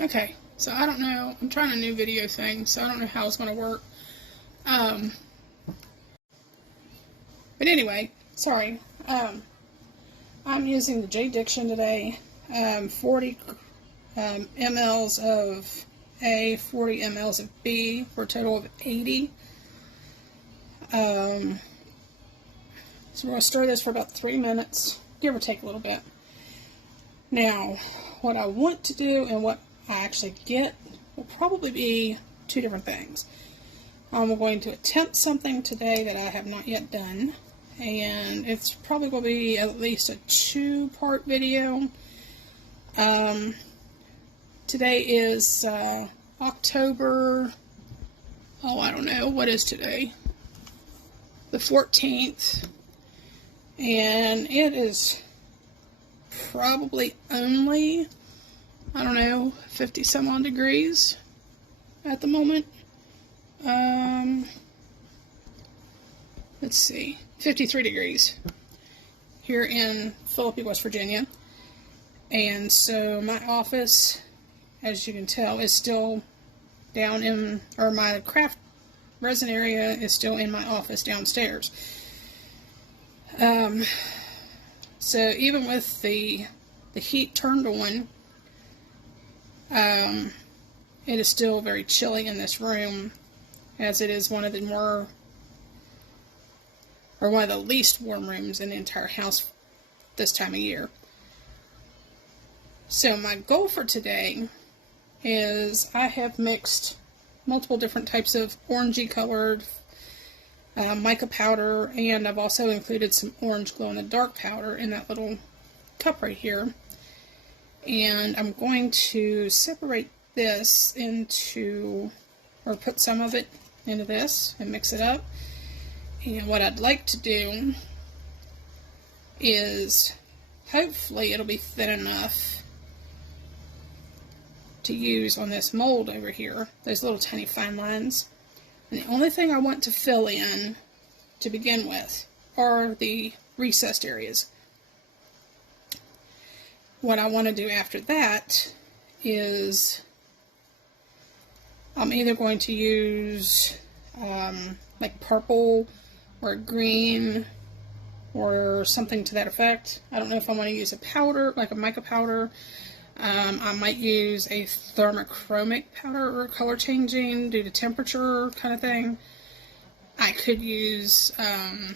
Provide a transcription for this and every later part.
Okay, so I don't know. I'm trying a new video thing, so I don't know how it's going to work. But anyway, sorry. I'm using the J Diction today. 40 mLs of A, 40 mLs of B, for a total of 80. So we're going to stir this for about 3 minutes, give or take a little bit. Now, what I want to do and what I actually get will probably be two different things. I'm going to attempt something today that I have not yet done, and it's probably going to be at least a 2-part video. Today is October, I don't know, what is today? The 14th, and it is probably only, I don't know, 50 some odd degrees at the moment. Let's see, 53 degrees here in Philippi, West Virginia. And so my office, as you can tell, is still down in, or my craft resin area is still in my office downstairs. So even with the heat turned on, it is still very chilly in this room, as it is one of the one of the least warm rooms in the entire house this time of year. So my goal for today is I have mixed multiple different types of orangey colored mica powder, and I've also included some orange glow-in-the-dark powder in that little cup right here. And I'm going to separate this into, or put some of it into this and mix it up. And what I'd like to do is, hopefully it'll be thin enough to use on this mold over here, those little tiny fine lines. And the only thing I want to fill in to begin with are the recessed areas. What I want to do after that is I'm either going to use like purple or green or something to that effect. I don't know if I want to use a powder, like a mica powder. I might use a thermochromic powder or color changing due to temperature kind of thing. I could use an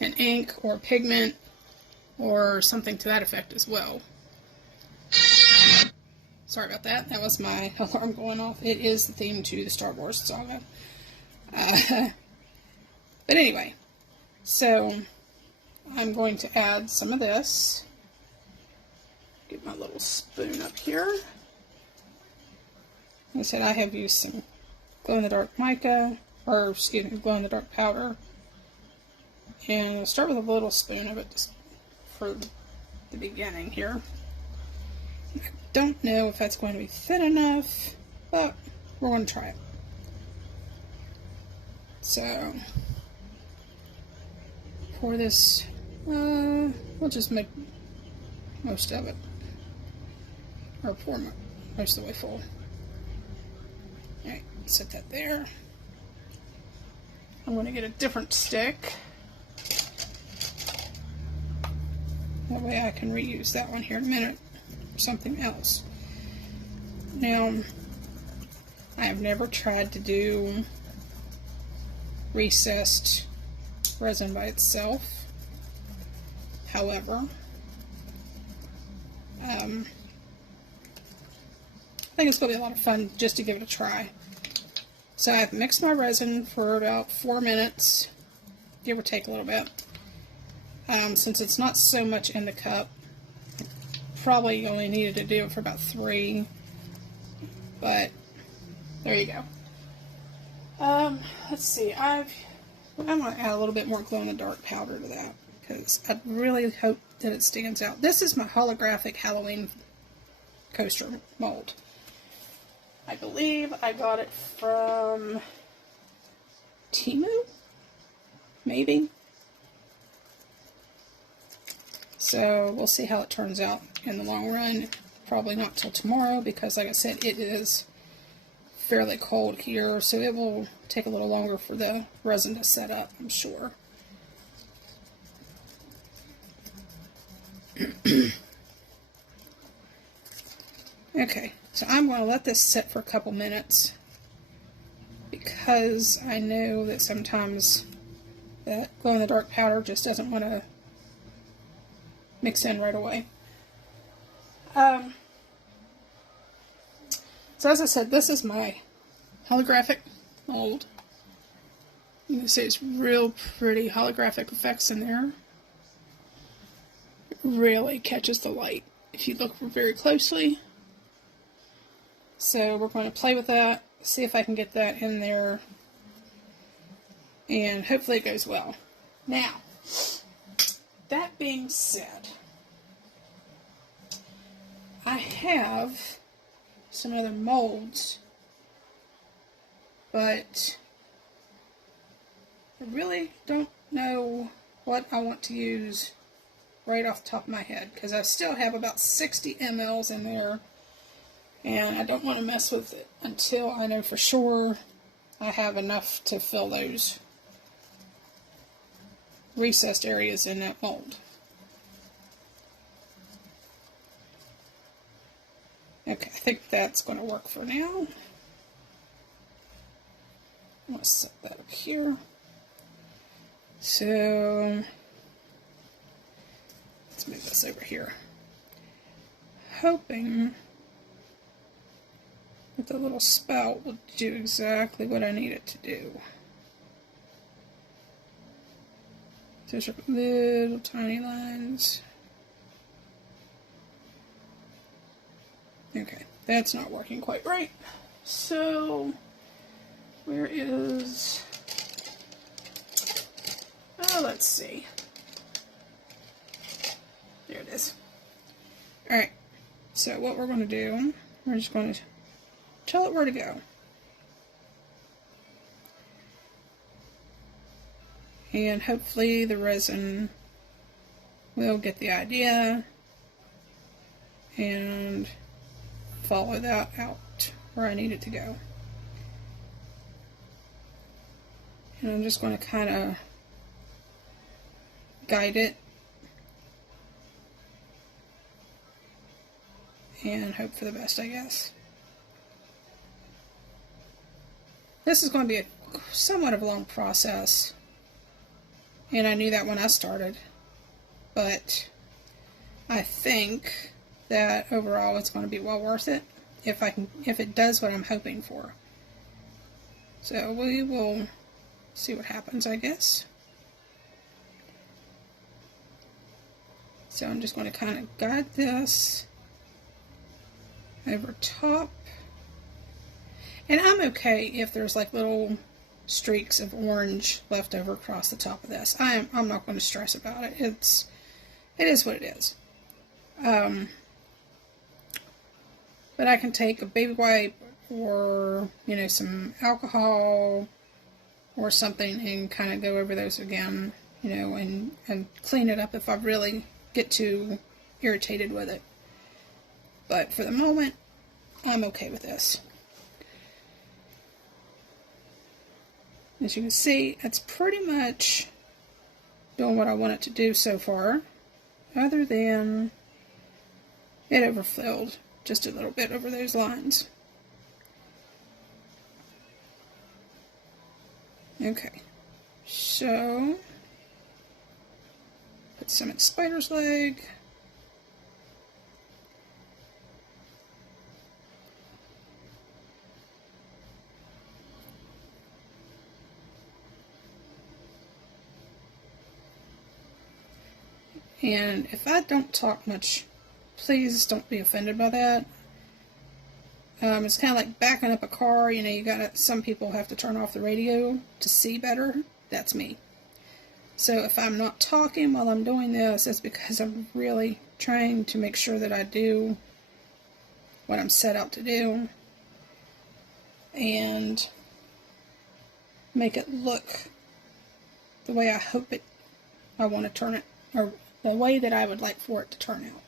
ink or pigment or something to that effect as well. Sorry about that. That was my alarm going off. It is the theme to the Star Wars saga. But anyway, so I'm going to add some of this. Get my little spoon up here. Like I said, I have used some glow-in-the-dark mica, or excuse me, glow-in-the-dark powder. And I'll start with a little spoon of it just for the beginning here. I don't know if that's going to be thin enough, but we're going to try it. So, pour this, we'll just make most of it, or pour most of the way full. Alright, set that there. I'm going to get a different stick. That way I can reuse that one here in a minute for something else. Now, I have never tried to do recessed resin by itself. However, I think it's going to be a lot of fun just to give it a try. So I've mixed my resin for about 4 minutes, give or take a little bit. Since it's not so much in the cup, I probably only needed to do it for about 3, but there you go. Let's see, I'm going to add a little bit more glow-in-the-dark powder to that, because I really hope that it stands out. This is my holographic Halloween coaster mold. I believe I got it from Temu, maybe. So we'll see how it turns out in the long run. Probably not till tomorrow because, like I said, it is fairly cold here, so it will take a little longer for the resin to set up, I'm sure. Okay, so I'm going to let this sit for a couple minutes because I know that sometimes that glow-in-the-dark powder just doesn't want to mix in right away. So as I said, this is my holographic mold. You can see it's real pretty holographic effects in there. It really catches the light if you look very closely. So we're going to play with that, see if I can get that in there, and hopefully it goes well. Now, that being said, I have some other molds, but I really don't know what I want to use right off the top of my head, because I still have about 60 mLs in there, and I don't want to mess with it until I know for sure I have enough to fill those recessed areas in that mold. Okay, I think that's going to work for now. I'm going to set that up here. So, let's move this over here. Hoping that the little spout will do exactly what I need it to do. Those are little tiny lines. Okay, that's not working quite right. So, where is... Oh, let's see. There it is. Alright, so what we're going to do, we're just going to tell it where to go. And hopefully the resin will get the idea and follow that out where I need it to go. And I'm just going to kind of guide it and hope for the best, I guess. This is going to be somewhat of a long process, and I knew that when I started, but I think that overall it's going to be well worth it if it does what I'm hoping for. So we will see what happens, I guess. So I'm just going to kind of guide this over top. And I'm okay if there's like little streaks of orange left over across the top of this. I'm not going to stress about it. It is what it is. But I can take a baby wipe or, you know, some alcohol or something and kind of go over those again, you know, and clean it up if I really get too irritated with it. But for the moment, I'm okay with this. As you can see, it's pretty much doing what I want it to do so far, other than it overfilled just a little bit over those lines. Okay, so put some in spider's leg. And if I don't talk much, please don't be offended by that. It's kind of like backing up a car. You know, some people have to turn off the radio to see better. That's me. So if I'm not talking while I'm doing this, it's because I'm really trying to make sure that I do what I'm set out to do and make it look the way I want to turn it, or the way that I would like for it to turn out.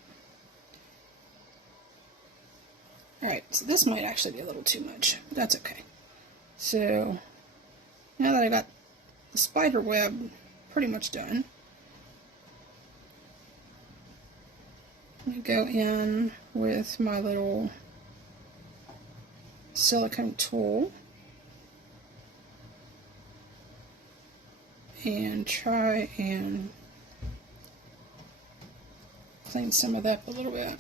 Alright, so this might actually be a little too much, but that's okay. So, now that I got the spider web pretty much done, I'm going to go in with my little silicone tool and try and clean some of that up a little bit.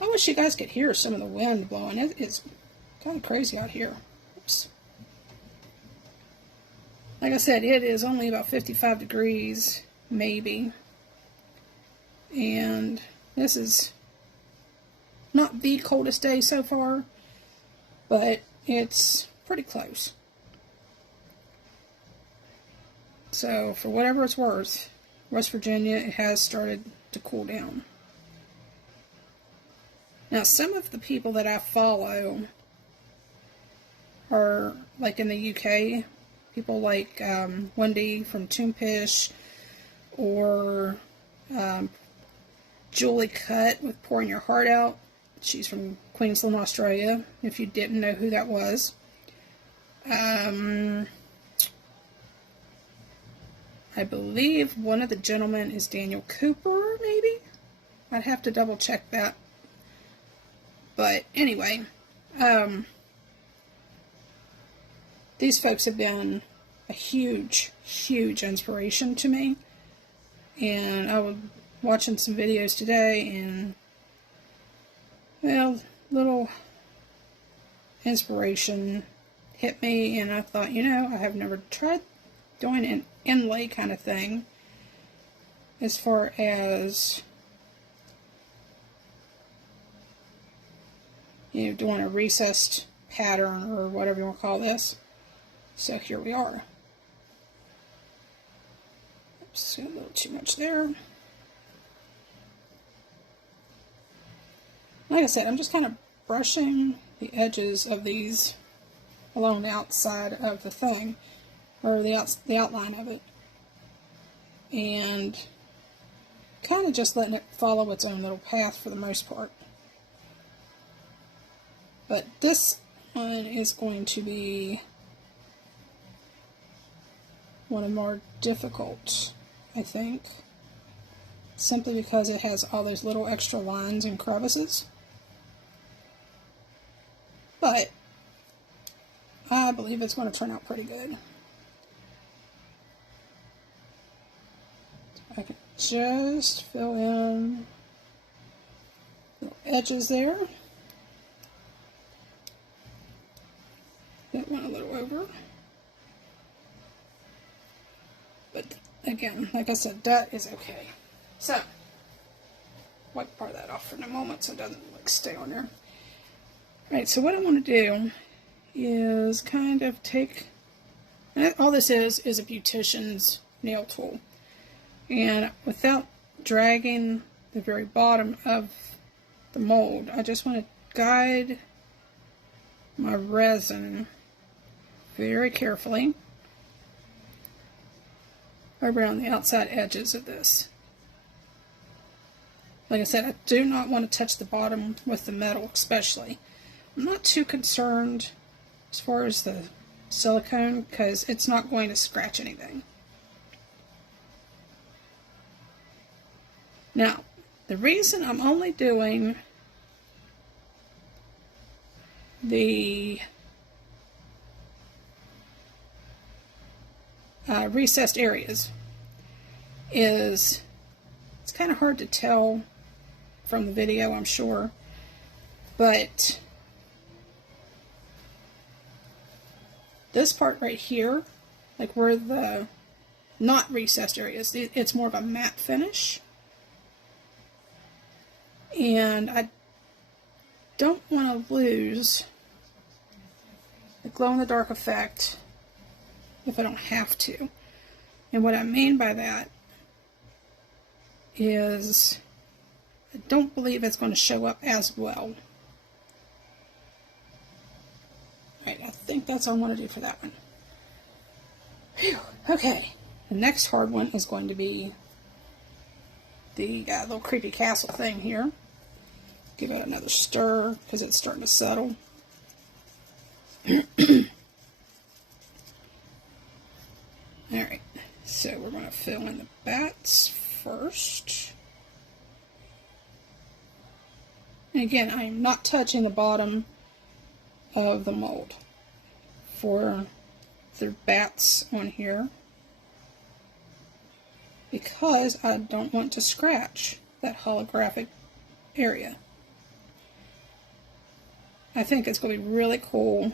I wish you guys could hear some of the wind blowing. It is kind of crazy out here. Oops. Like I said, it is only about 55 degrees, maybe. And this is not the coldest day so far, but it's pretty close. So, for whatever it's worth, West Virginia, it has started to cool down. Now, some of the people that I follow are, like in the UK, people like Wendy from Toompish, or Julie Cut with Pouring Your Heart Out. She's from Queensland, Australia, if you didn't know who that was. I believe one of the gentlemen is Daniel Cooper, maybe? I'd have to double check that. But anyway, these folks have been a huge, huge inspiration to me. And I was watching some videos today, and, well, little inspiration hit me, and I thought, you know, I have never tried doing an inlay kind of thing as far as, you know, doing a recessed pattern or whatever you want to call this. So here we are. Oops, got a little too much there. Like I said, I'm just kind of brushing the edges of these along the outside of the thing, or the outline of it, and kind of just letting it follow its own little path for the most part. But this one is going to be one of the more difficult, I think, simply because it has all those little extra lines and crevices. But I believe it's going to turn out pretty good. I can just fill in little edges there. That went a little over. But again, like I said, that is okay. So, wipe part of that off for a moment so it doesn't like stay on there. Alright, so what I want to do is kind of take, and all this is a beautician's nail tool. And without dragging the very bottom of the mold, I just want to guide my resin very carefully around the outside edges of this. Like I said, I do not want to touch the bottom with the metal especially. I'm not too concerned as far as the silicone because it's not going to scratch anything. Now, the reason I'm only doing the recessed areas is, it's kind of hard to tell from the video, I'm sure, but this part right here, like where the not recessed areas, it's more of a matte finish, and I don't want to lose the glow-in-the-dark effect if I don't have to. And what I mean by that is I don't believe it's going to show up as well. Alright, I think that's all I want to do for that one. Whew, okay, the next hard one is going to be the little creepy castle thing here. Give it another stir because it's starting to settle. Alright, so we're going to fill in the bats first. And again, I am not touching the bottom of the mold for the bats on here because I don't want to scratch that holographic area. I think it's going to be really cool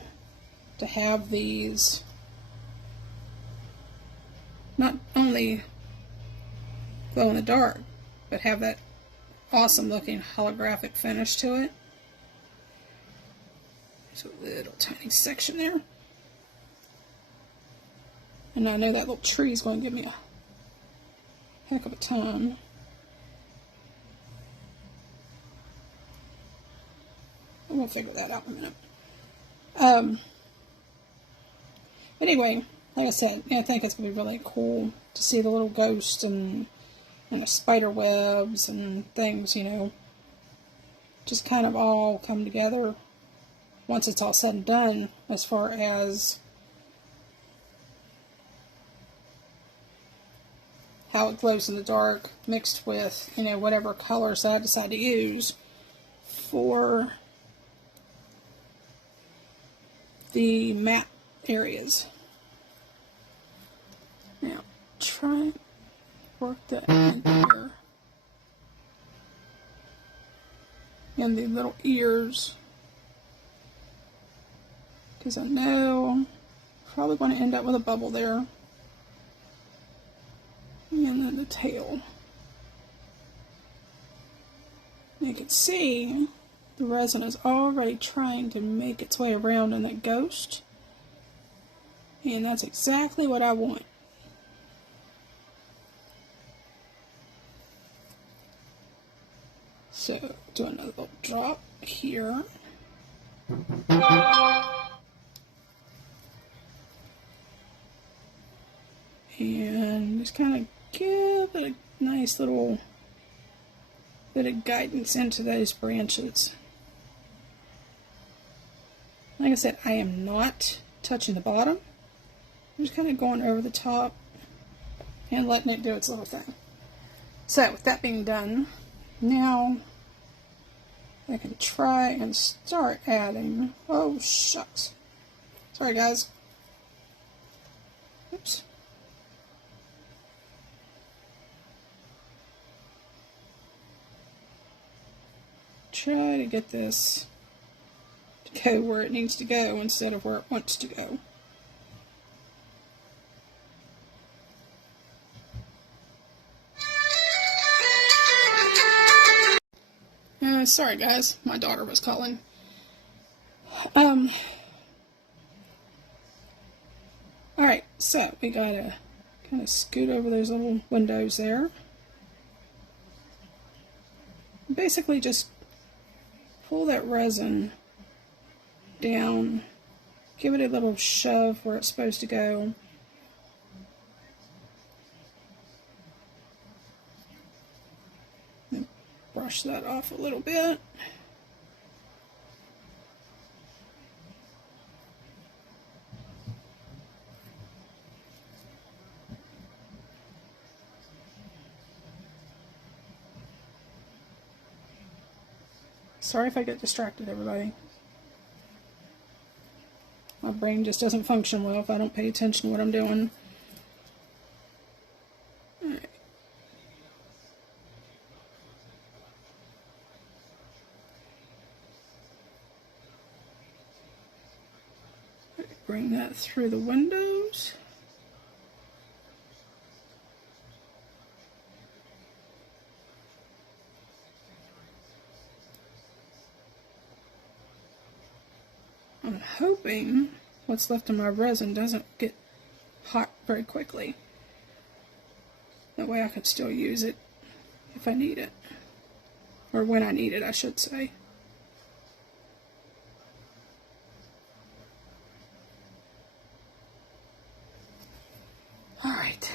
to have these not only glow in the dark, but have that awesome looking holographic finish to it. There's a little tiny section there. And I know that little tree is going to give me a heck of a time. We'll figure that out in a minute. Anyway, like I said, I think it's going to be really cool to see the little ghosts and the spider webs and things, you know, just kind of all come together once it's all said and done, as far as how it glows in the dark mixed with, you know, whatever colors I decide to use for the matte areas. Now, try and work that in here. And the little ears. Because I know I'm probably going to end up with a bubble there. And then the tail. You can see the resin is already trying to make its way around in that ghost. And that's exactly what I want. So, do another little drop here. And just kind of give it a nice little bit of guidance into those branches. Like I said, I am not touching the bottom. I'm just kind of going over the top and letting it do its little thing. So, with that being done, now I can try and start adding, oh shucks, sorry guys, oops, try to get this to go where it needs to go instead of where it wants to go. Sorry guys, my daughter was calling. Alright, so we gotta kind of scoot over those little windows there. Basically just pull that resin down, give it a little shove where it's supposed to go. Brush that off a little bit. Sorry if I get distracted, everybody. My brain just doesn't function well if I don't pay attention to what I'm doing. Alright. Bring that through the windows. I'm hoping what's left of my resin doesn't get hot very quickly. That way I could still use it if I need it. Or when I need it, I should say. Alright,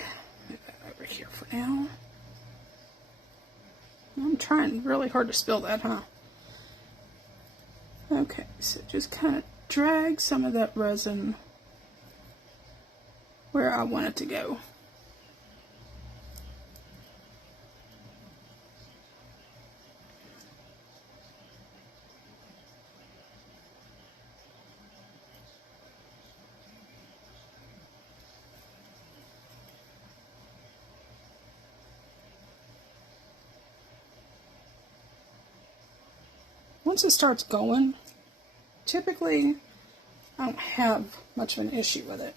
move that over here for now. really hard to spill that, huh? Okay, so just kind of drag some of that resin where I want it to go. Once it starts going, typically I don't have much of an issue with it.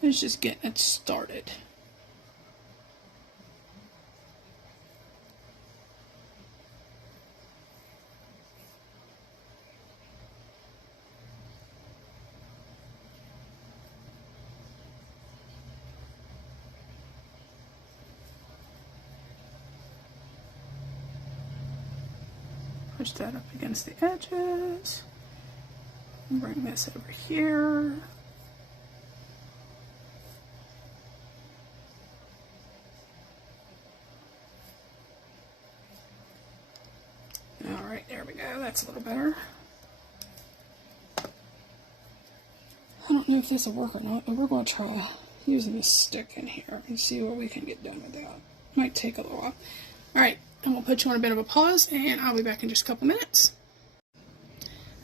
It's just getting it started. Push that up against the edges. And bring this over here. Alright, there we go. That's a little better. I don't know if this will work or not, but we're going to try using this stick in here and see what we can get done with that. Might take a little while. Alright. And we'll put you on a bit of a pause, and I'll be back in just a couple minutes.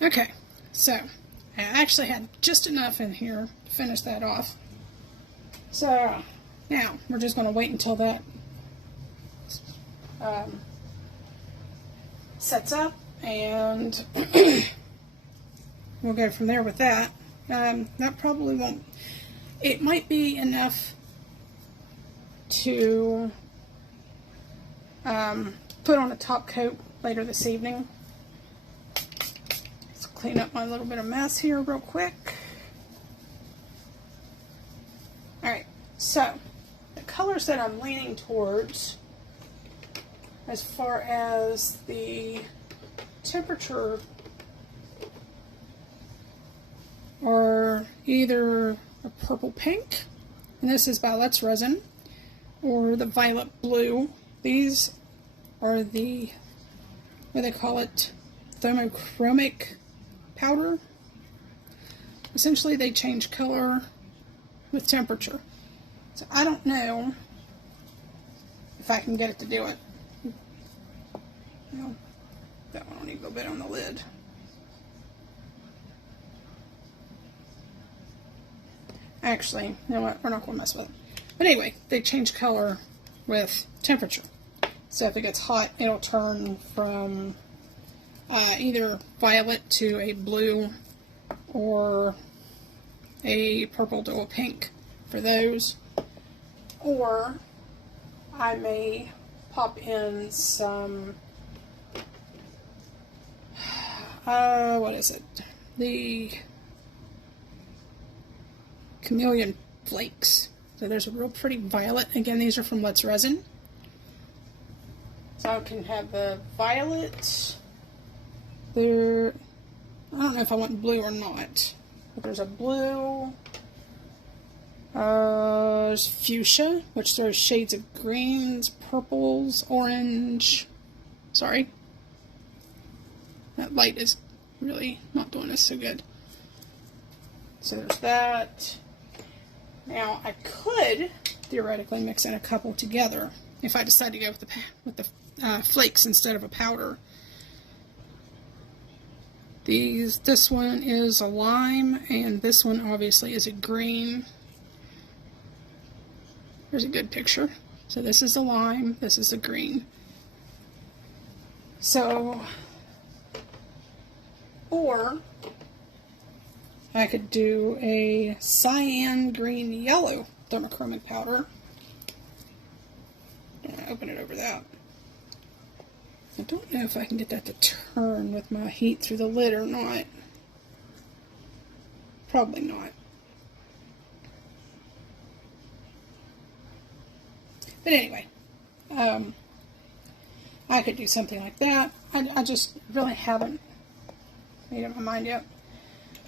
Okay, so I actually had just enough in here to finish that off. So now we're just going to wait until that sets up, and we'll go from there with that. That probably won't. It might be enough to put on a top coat later this evening. Let's clean up my little bit of mess here real quick. Alright, so the colors that I'm leaning towards as far as the temperature are either a purple pink, and this is Violet's resin, or the violet blue. These are the, what do they call it, thermochromic powder. Essentially they change color with temperature. So I don't know if I can get it to do it. No, that one will need a little bit on the lid. Actually, you know what, we're not going to mess with it. But anyway, they change color with temperature. So if it gets hot, it'll turn from either violet to a blue or a purple to a pink for those. Or I may pop in some, what is it? The chameleon flakes. So there's a real pretty violet. Again, these are from Let's Resin. So I can have the violet. There, I don't know if I want blue or not. But there's a blue. There's fuchsia, which there's shades of greens, purples, orange. Sorry. That light is really not doing us so good. So there's that. Now I could theoretically mix in a couple together if I decide to go with the flakes instead of a powder. This one is a lime, and this one obviously is a green. There's a good picture. So this is a lime, this is a green. So, or I could do a cyan, green, yellow thermochromic powder. I'm going to open it over that. I don't know if I can get that to turn with my heat through the lid or not. Probably not. But anyway, I could do something like that. I just really haven't made up my mind yet.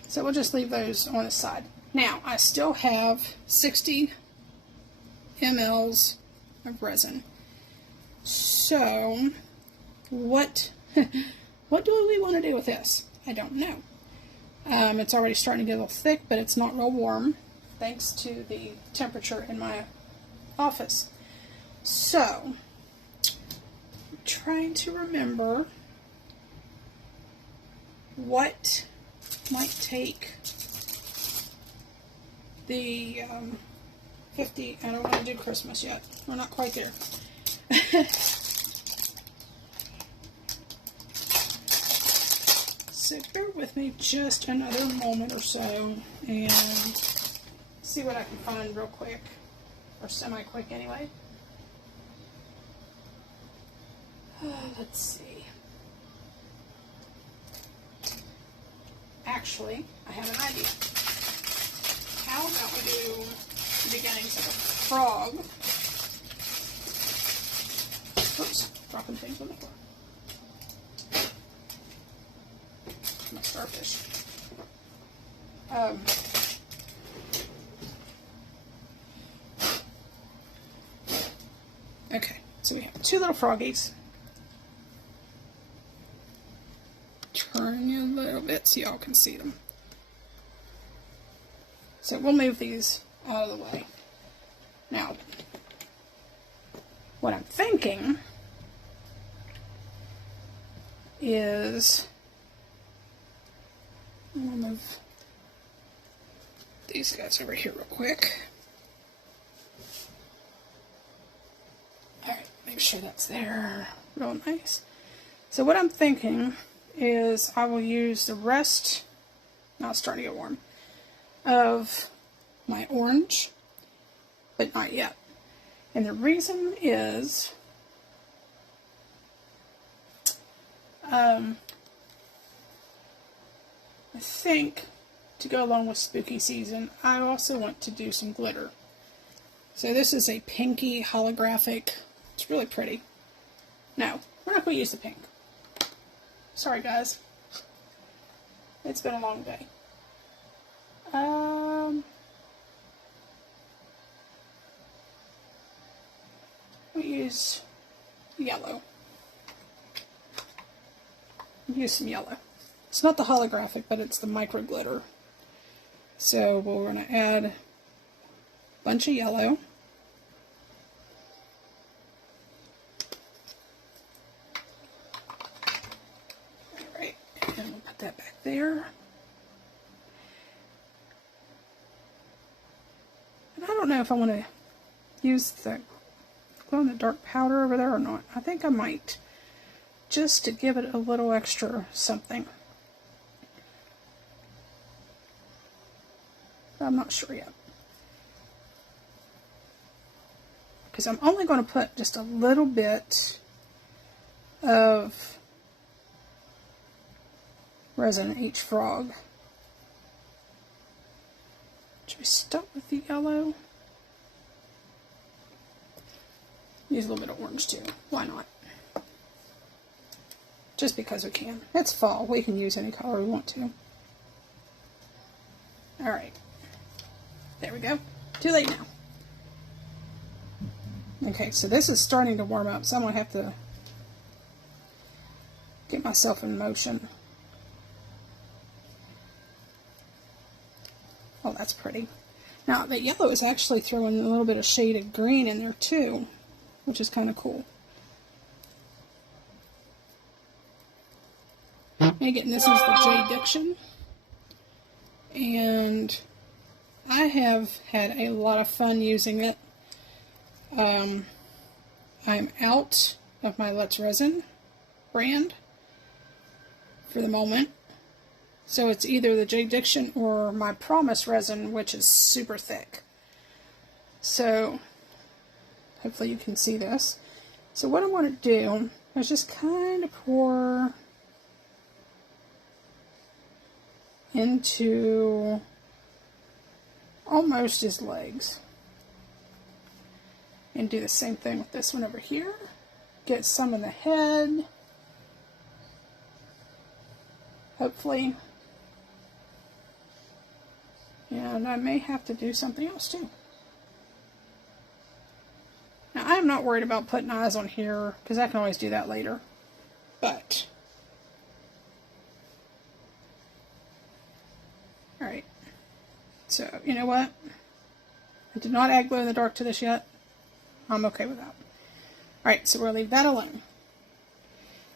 So we'll just leave those on the side. Now, I still have 60 mLs of resin. So, what what do we want to do with this? I don't know. It's already starting to get a little thick, but it's not real warm, thanks to the temperature in my office. So, I'm trying to remember what might take the 50, I don't want to do Christmas yet. We're not quite there. So bear with me just another moment or so and see what I can find real quick, or semi-quick anyway. Let's see. Actually, I have an idea. How about we do the beginnings of a frog? Oops, dropping things on the floor. My starfish. Okay, so we have two little froggies. Turn you a little bit so y'all can see them. So we'll move these out of the way. Now, what I'm thinking is, I'm going to move these guys over here real quick. Alright, make sure that's there. Real nice. So what I'm thinking is I will use the rest, now it's starting to get warm, of my orange, but not yet. And the reason is, I think to go along with spooky season, I also want to do some glitter. So this is a pinky holographic. It's really pretty. No, we're not going to use the pink. Sorry guys. It's been a long day. We use yellow. Use some yellow. It's not the holographic, but it's the micro glitter. So we're going to add a bunch of yellow. Alright, and we'll put that back there. And I don't know if I want to use the glow-in-the-dark powder over there or not. I think I might, just to give it a little extra something. I'm not sure yet. Because I'm only going to put just a little bit of resin in each frog. Should we start with the yellow? Use a little bit of orange too. Why not? Just because we can. It's fall. We can use any color we want to. Alright. There we go. Too late now. Okay, so this is starting to warm up, so I'm going to have to get myself in motion. Oh, that's pretty. Now, the yellow is actually throwing a little bit of shaded green in there too, which is kind of cool. And again, this is the J Diction, and I have had a lot of fun using it. I'm out of my Let's Resin brand for the moment, so it's either the J Diction or my Promise resin, which is super thick. So hopefully you can see this. So what I want to do is just kind of pour into almost his legs. And do the same thing with this one over here. Get some in the head. Hopefully. And I may have to do something else too. Now, I'm not worried about putting eyes on here, because I can always do that later. But, alright. So, you know what? I did not add glow in the dark to this yet. I'm okay with that. Alright, so we'll leave that alone.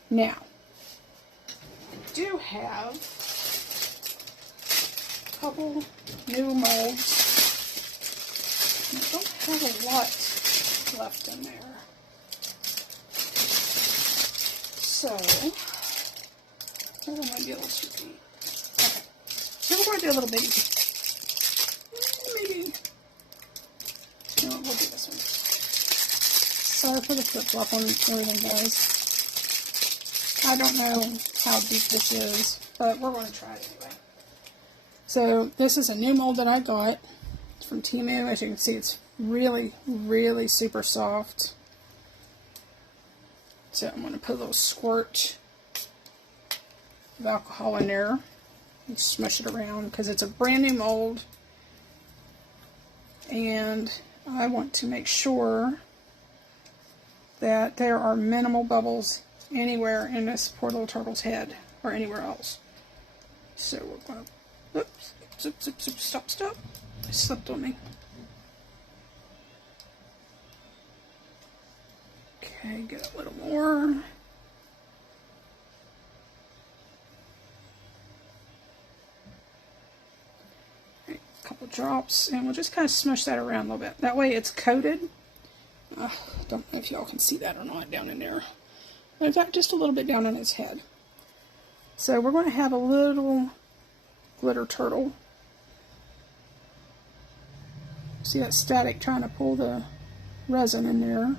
Now, I do have a couple new molds. I don't have a lot left in there. So, that might be a little too deep. Okay, so we're going to do a little bitty. Maybe. No, we'll do this one. Sorry for the flip-flop on everything, guys. I don't know how deep this is, but we're going to try it anyway. So, this is a new mold that I got. It's from Temu. As you can see, it's really, really super soft. So, I'm going to put a little squirt of alcohol in there and smush it around because it's a brand new mold. And I want to make sure that there are minimal bubbles anywhere in this poor little turtle's head or anywhere else. So we're going to, oops, stop. It slipped on me. Okay, get a little more. A couple drops, and we'll just kind of smush that around a little bit. That way it's coated. Don't know if y'all can see that or not down in there. But I've got just a little bit down on its head. So we're going to have a little glitter turtle. See that static trying to pull the resin in there.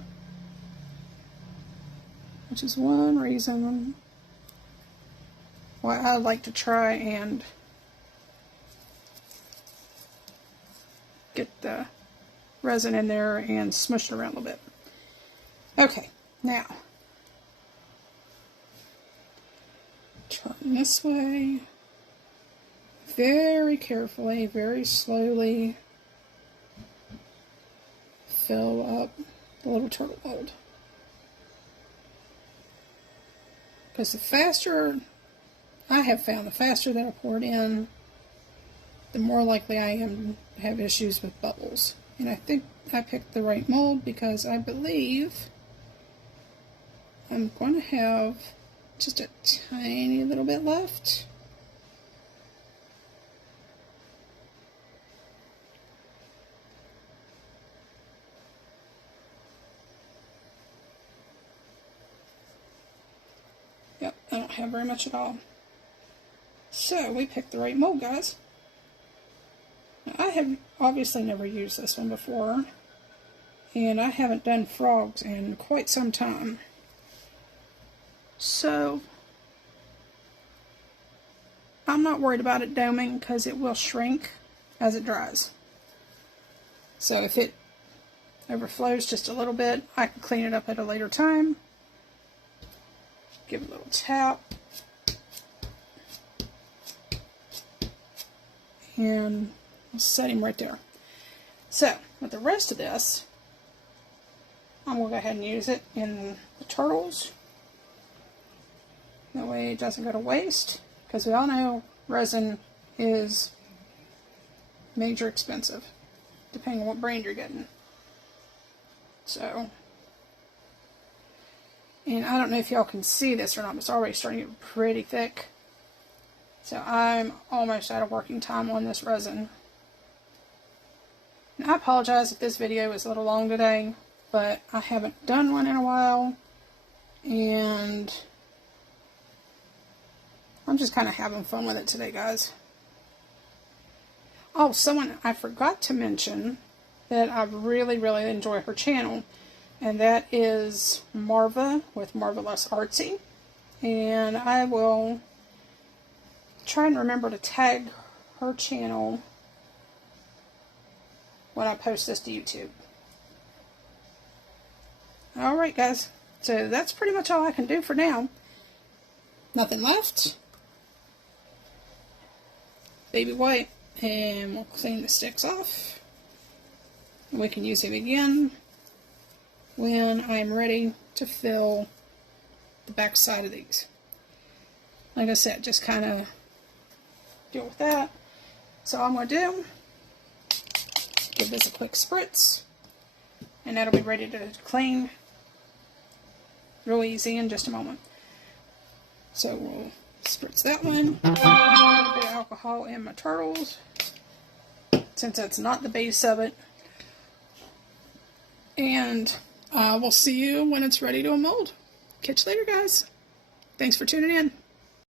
Which is one reason why I like to try and get the resin in there and smush it around a little bit. Okay, now turn this way very carefully, very slowly. Fill up the little turtle mold. Because the faster, I have found, the faster that I pour it in, the more likely I am to have issues with bubbles. And I think I picked the right mold because I believe I'm going to have just a tiny little bit left. Yep, I don't have very much at all. So, we picked the right mold, guys. Now, I have obviously never used this one before, and I haven't done frogs in quite some time. So, I'm not worried about it doming because it will shrink as it dries. So, if it overflows just a little bit, I can clean it up at a later time. Give it a little tap. And I'll set him right there. So, with the rest of this, I'm going to go ahead and use it in the turtles. That way it doesn't go to waste. Because we all know resin is major expensive, depending on what brand you're getting. So, and I don't know if y'all can see this or not, but it's already starting to get pretty thick. So I'm almost out of working time on this resin. And I apologize if this video is a little long today, but I haven't done one in a while. And I'm just kind of having fun with it today, guys. Oh, I forgot to mention that I really, really enjoy her channel. And that is Marva with Marvelous Artsy. And I will try and remember to tag her channel when I post this to YouTube. Alright, guys. So that's pretty much all I can do for now. Nothing left. Baby wipe. And we'll clean the sticks off. We can use him again when I'm ready to fill the back side of these. Like I said, just kind of deal with that. So all I'm going to do, give this a quick spritz, and that'll be ready to clean real easy in just a moment. So we'll spritz that one, a little bit of alcohol in my turtles, since that's not the base of it. And we'll see you when it's ready to mold. Catch you later, guys. Thanks for tuning in.